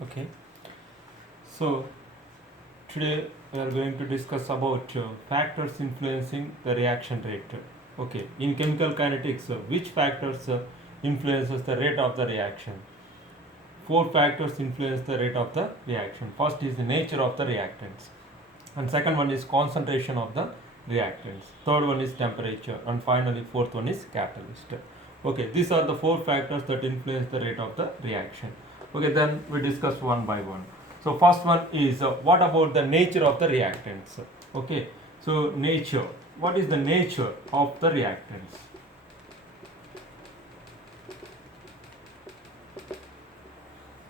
Okay, so today we are going to discuss about factors influencing the reaction rate. Okay, in chemical kinetics, which factors influences the rate of the reaction? Four factors influence the rate of the reaction. First is the nature of the reactants, and second one is concentration of the reactants. Third one is temperature, and finally fourth one is catalyst. Okay, these are the four factors that influence the rate of the reaction. Okay, then we discuss one by one. So first one is what about the nature of the reactants? Okay, so nature. What is the nature of the reactants?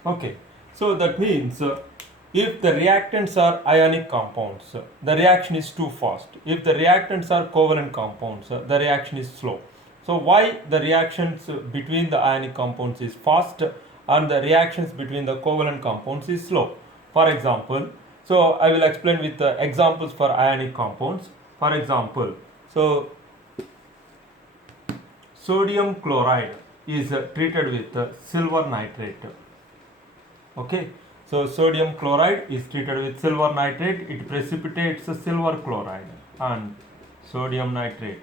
Okay, so that means if the reactants are ionic compounds, the reaction is too fast. If the reactants are covalent compounds, the reaction is slow. So why the reactions between the ionic compounds is fast and the reactions between the covalent compounds is slow? For example, so I will explain with the examples for ionic compounds. For example, so sodium chloride is treated with silver nitrate. Okay, so sodium chloride is treated with silver nitrate, it precipitates silver chloride and sodium nitrate.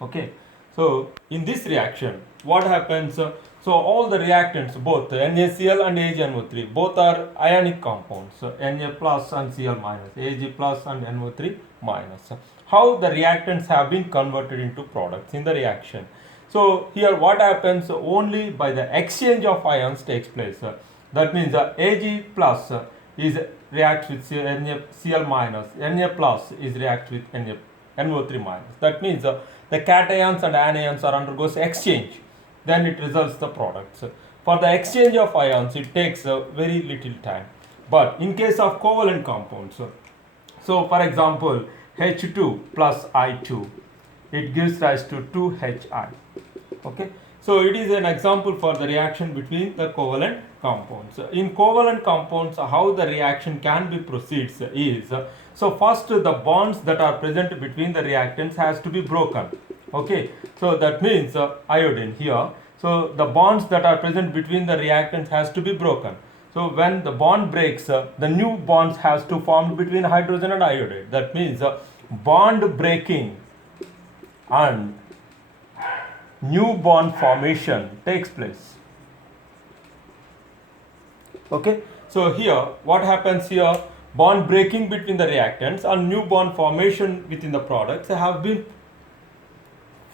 Okay, so in this reaction what happens, so all the reactants both NaCl and AgNO3 both are ionic compounds, Na plus and Cl minus, Ag plus and NO3 minus. How the reactants have been converted into products in the reaction? So here what happens, only by the exchange of ions takes place. That means Ag plus is reacts with Cl minus, Na plus is reacts with NO3 minus. That means the cations and anions are undergoes exchange, then it results the products. For the exchange of ions it takes very little time, but in case of covalent compounds, so for example H2 plus I2, it gives rise to 2Hi. Okay, so it is an example for the reaction between the covalent compounds. In covalent compounds, how the reaction can be proceeds is, so first the bonds that are present between the reactants has to be broken. Okay, so that means iodine here, so the bonds that are present between the reactants has to be broken. So when the bond breaks, the new bonds has to form between hydrogen and iodide. That means bond breaking and new bond formation takes place. Okay, so here what happens here, bond breaking between the reactants and new bond formation within the products have been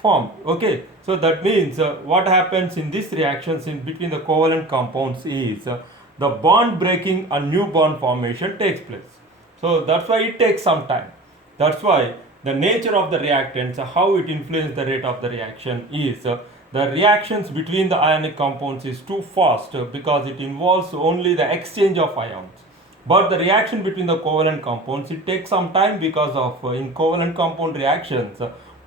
formed. Okay, so that means what happens in these reactions in between the covalent compounds is the bond breaking and new bond formation takes place. So that's why it takes some time. That's why the nature of the reactants, how it influences the rate of the reaction is the reactions between the ionic compounds is too fast because it involves only the exchange of ions. But the reaction between the covalent compounds, it takes some time because of in covalent compound reactions,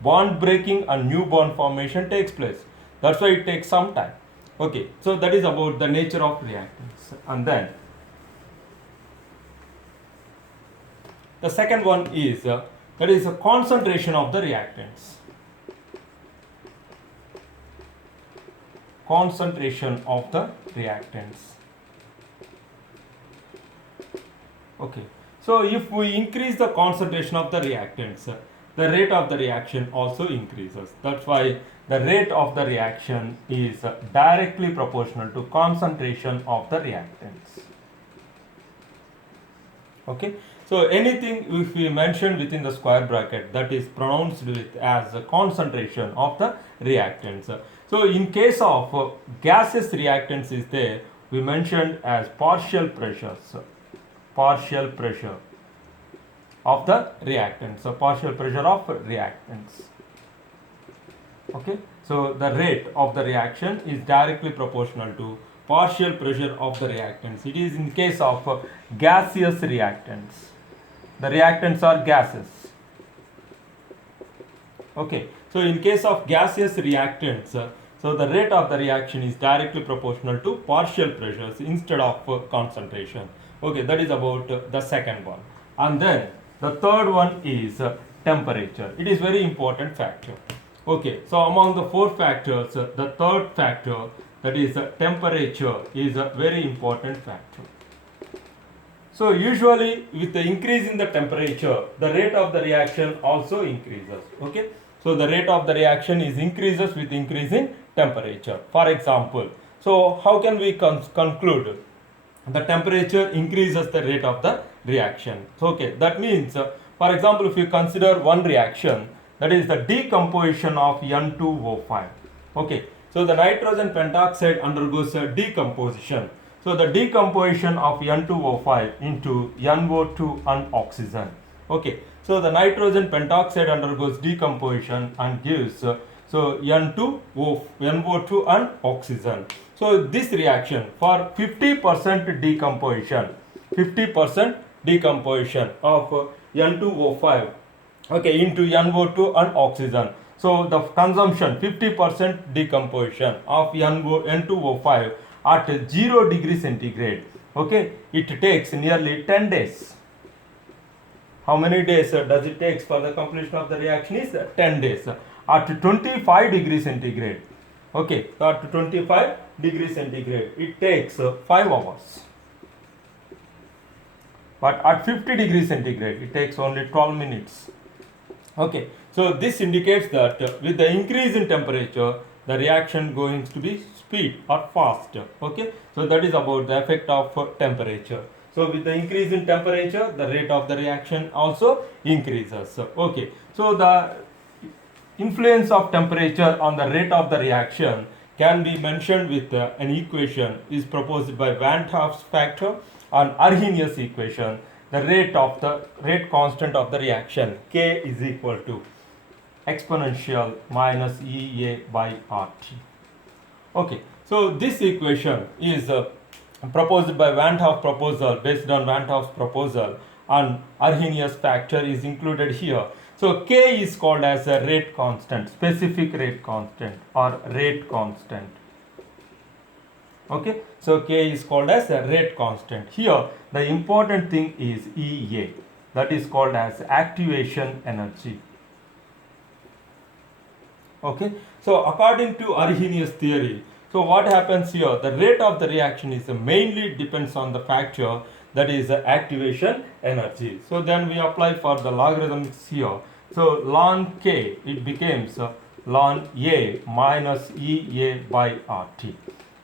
bond breaking and new bond formation takes place. That's why it takes some time. Okay, so that is about the nature of reactants. And then the second one is that is a concentration of the reactants. Concentration of the reactants. Okay, so if we increase the concentration of the reactants, the rate of the reaction also increases. That's why the rate of the reaction is directly proportional to concentration of the reactants. Okay, so anything if we mention within the square bracket, that is pronounced with as a concentration of the reactants. So in case of gaseous reactants is there, we mentioned as partial pressures, partial pressure of the reactants, so partial pressure of reactants. Okay, so the rate of the reaction is directly proportional to partial pressure of the reactants. It is in case of gaseous reactants. The reactants are gases. Okay, so in case of gaseous reactants, so the rate of the reaction is directly proportional to partial pressures instead of concentration. Okay, that is about the second one. And then the third one is temperature. It is very important factor. Okay, so among the four factors, the third factor, that is temperature is a very important factor. So usually with the increase in the temperature, the rate of the reaction also increases. Okay, so the rate of the reaction is increases with increase in temperature. For example, so how can we conclude the temperature increases the rate of the reaction? So okay, that means for example, if you consider one reaction, that is the decomposition of N2O5. Okay, so the nitrogen pentoxide undergoes a decomposition. So the decomposition of N2O5 into NO2 and oxygen. Okay, so the nitrogen pentoxide undergoes decomposition and gives so NO2 and oxygen. So this reaction for 50% decomposition, 50% decomposition of N2O5, okay, into NO2 and oxygen. So the consumption 50% decomposition of N2O5 at 0 degree centigrade. Okay, it takes nearly 10 days. How many days does it take for the completion of the reaction? Is 10 days at 25 degree centigrade. Okay, so at 25 degree centigrade it takes 5 hours. But at 50 degree centigrade it takes only 12 minutes. Okay, so this indicates that with the increase in temperature, the reaction going to be speed or fast. Okay, so that is about the effect of temperature. So with the increase in temperature, the rate of the reaction also increases. Okay, so the influence of temperature on the rate of the reaction can be mentioned with an equation is proposed by Van 't Hoff's factor and Arrhenius equation. The rate constant of the reaction K is equal to exponential minus EA by RT. Okay, so this equation is proposed by Van 't Hoff proposal, based on Van 't Hoff's proposal, and Arrhenius factor is included here. So K is called as a rate constant, specific rate constant or rate constant. Okay, so K is called as a rate constant. Here the important thing is EA, that is called as activation energy. Okay, so according to Arrhenius theory, so what happens here, the rate of the reaction is mainly depends on the factor, that is activation energy. So then we apply for the logarithms here. So ln K, it becomes ln A minus EA by RT.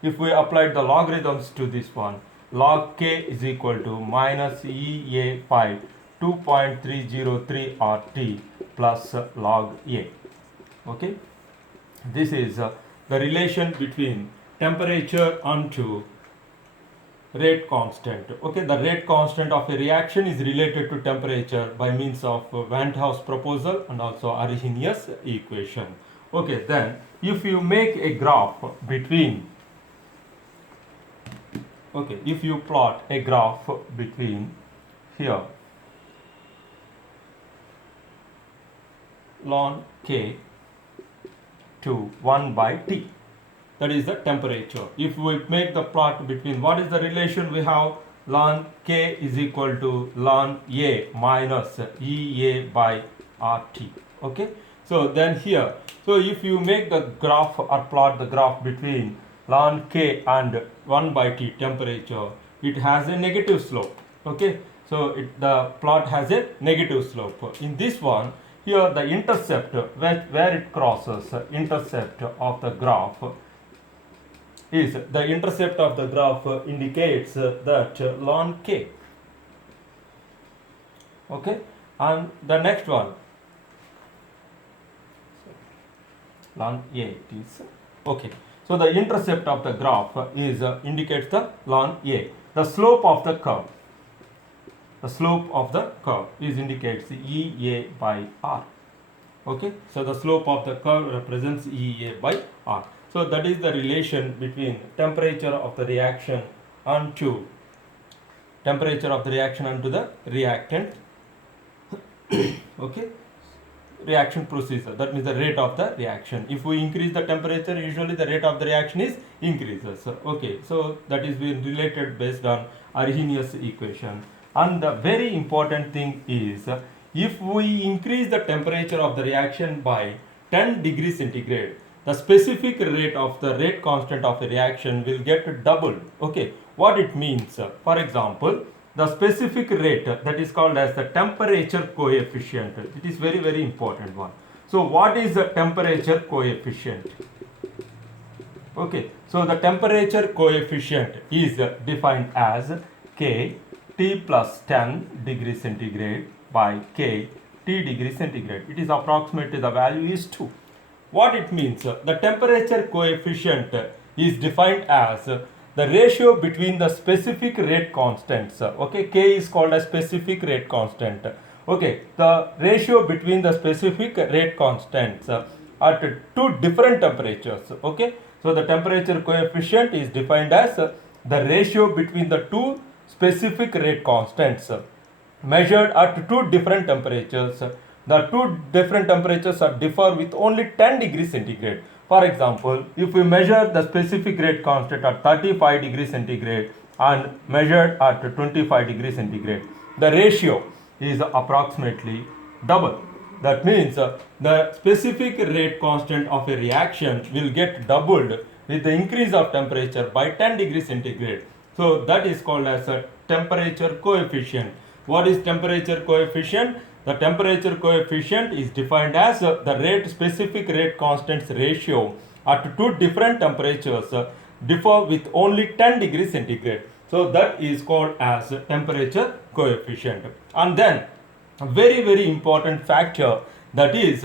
If we apply the logarithms to this one, log K is equal to minus EA by 2.303 RT plus log A. Okay, this is the relation between temperature onto rate constant. Okay, the rate constant of a reaction is related to temperature by means of Van 't Hoff's proposal and also Arrhenius equation. Okay, then if you make a graph between, okay, if you plot a graph between here ln K to 1 by T, that is the temperature. If we make the plot between, what is the relation we have? Ln K is equal to ln A minus EA by RT. Okay, so then here, so if you make the graph or plot the graph between ln K and 1 by T temperature, it has a negative slope. Okay, so the plot has a negative slope. In this one, here the intercept where it crosses, intercept of the graph is, the intercept of the graph indicates that ln K. Okay, and the next one ln A it is. Okay, so the intercept of the graph is indicates the ln A. The slope of the curve, the slope of the curve is indicates EA by R. Okay, so the slope of the curve represents EA by R. So that is the relation between temperature of the reaction onto the reactant. Okay, reaction procedure, that means the rate of the reaction. If we increase the temperature, usually the rate of the reaction is increases. Okay, so that is being related based on Arrhenius equation. And the very important thing is, if we increase the temperature of the reaction by 10 degrees centigrade, the specific rate of the rate constant of a reaction will get doubled. Okay, what it means? For example, the specific rate that is called as the temperature coefficient. It is very, very important one. So what is the temperature coefficient? Okay, so the temperature coefficient is defined as K T plus 10 degree centigrade by K T degree centigrade. It is approximately, the value is 2. What it means? The temperature coefficient is defined as the ratio between the specific rate constants. Okay, K is called as specific rate constant. Okay, the ratio between the specific rate constants at two different temperatures. Okay, so the temperature coefficient is defined as the ratio between the two specific rate constants measured at two different temperatures. The two different temperatures are differ with only 10 degrees centigrade. For example, if we measure the specific rate constant at 35 degrees centigrade and measured at 25 degrees centigrade, the ratio is approximately double. That means the specific rate constant of a reaction will get doubled with the increase of temperature by 10 degrees centigrade. So that is called as a temperature coefficient. What is temperature coefficient? The temperature coefficient is defined as the rate specific rate constants ratio at two different temperatures differ with only 10 degrees centigrade. So that is called as temperature coefficient. And then a very, very important factor, that is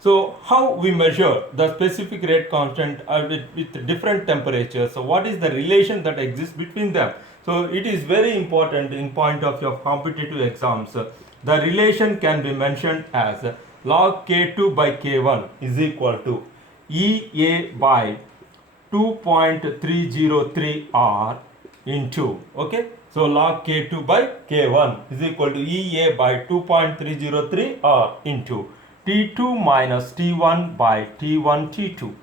so how we measure the specific rate constant with different temperatures. So what is the relation that exists between them? So it is very important in point of your competitive exams. The relation can be mentioned as log K2 by K1 is equal to EA by 2.303 R into, okay, so log K2 by K1 is equal to EA by 2.303 R into T2 minus T1 by T1 T2.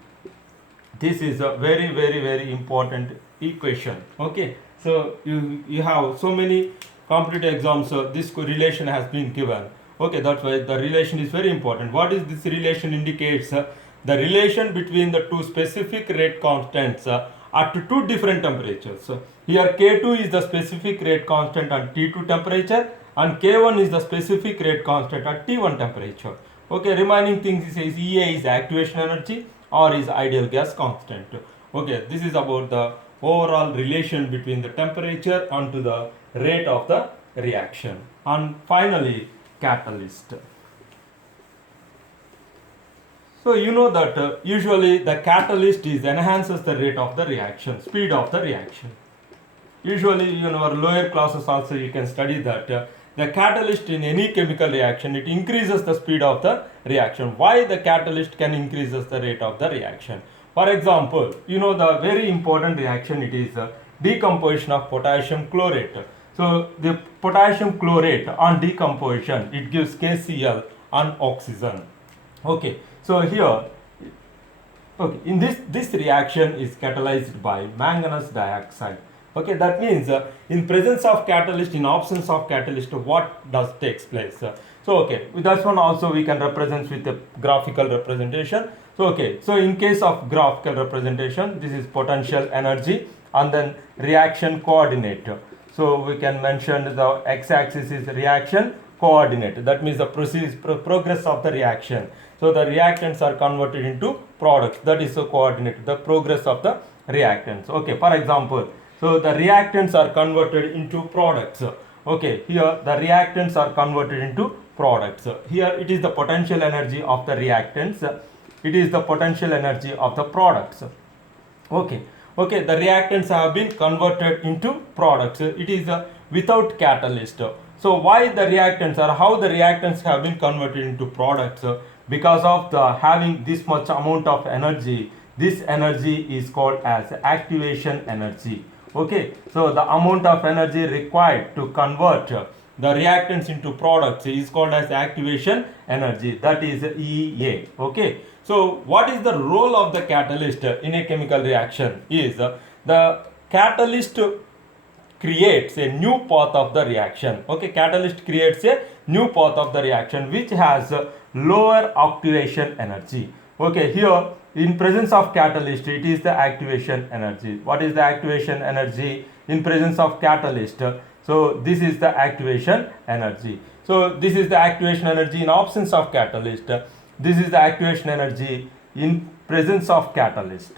This is a very, very, very important equation. Okay, so you have so many competitive exams, this relation has been given. Okay, that's why the relation is very important. What is this relation indicates? The relation between the two specific rate constants at two different temperatures. Here K2 is the specific rate constant at T2 temperature and K1 is the specific rate constant at T1 temperature. Okay, remaining things is EA is activation energy or is ideal gas constant. Okay, this is about the overall relation between the temperature and to the rate of the reaction. And finally, catalyst. So you know that usually the catalyst enhances the rate of the reaction, speed of the reaction. Usually in our lower classes also you can study that the catalyst in any chemical reaction, it increases the speed of the reaction. Why the catalyst can increases the rate of the reaction? For example, you know the very important reaction, it is decomposition of potassium chlorate. So the potassium chlorate on decomposition, it gives KCl and oxygen. Okay, so here, okay, in this reaction is catalyzed by manganese dioxide. Okay, that means in presence of catalyst, in absence of catalyst, what does takes place? So okay, with that one also we can represent with a graphical representation. So okay, so in case of graphical representation, this is potential energy and then reaction coordinate. So we can mention the x-axis is reaction coordinate. That means the progress of the reaction. So the reactants are converted into products. That is the coordinate, the progress of the reactants. Okay, for example, so the reactants are converted into products. Okay, here the reactants are converted into products. Here it is the potential energy of the reactants. It is the potential energy of the products. Okay, okay, the reactants have been converted into products. It is without catalyst. So why the reactants or how the reactants have been converted into products? Because of the having this much amount of energy, this energy is called as activation energy. Okay, so the amount of energy required to convert the reactants into products is called as activation energy, that is EA. Okay, so what is the role of the catalyst in a chemical reaction? Is the catalyst creates a new path of the reaction. Okay, catalyst creates a new path of the reaction which has lower activation energy. Okay, here in presence of catalyst, it is the activation energy. What is the activation energy in presence of catalyst? So this is the activation energy. So this is the activation energy in absence of catalyst. This is the activation energy in presence of catalyst.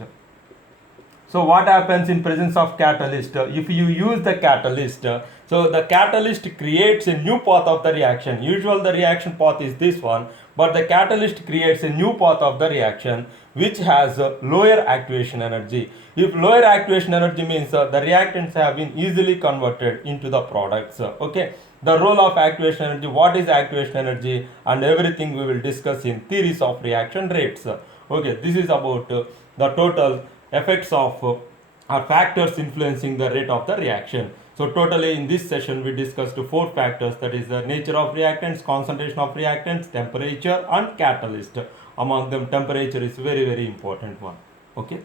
So what happens in presence of catalyst? If you use the catalyst, so the catalyst creates a new path of the reaction. Usually the reaction path is this one, but the catalyst creates a new path of the reaction which has lower activation energy. If lower activation energy means the reactants have been easily converted into the products. Okay, the role of activation energy, what is activation energy, and everything we will discuss in theories of reaction rates. Okay, this is about the total effects of or factors influencing the rate of the reaction. So totally in this session we discussed four factors, that is the nature of reactants, concentration of reactants, temperature and catalyst. Among them temperature is very important one. Okay.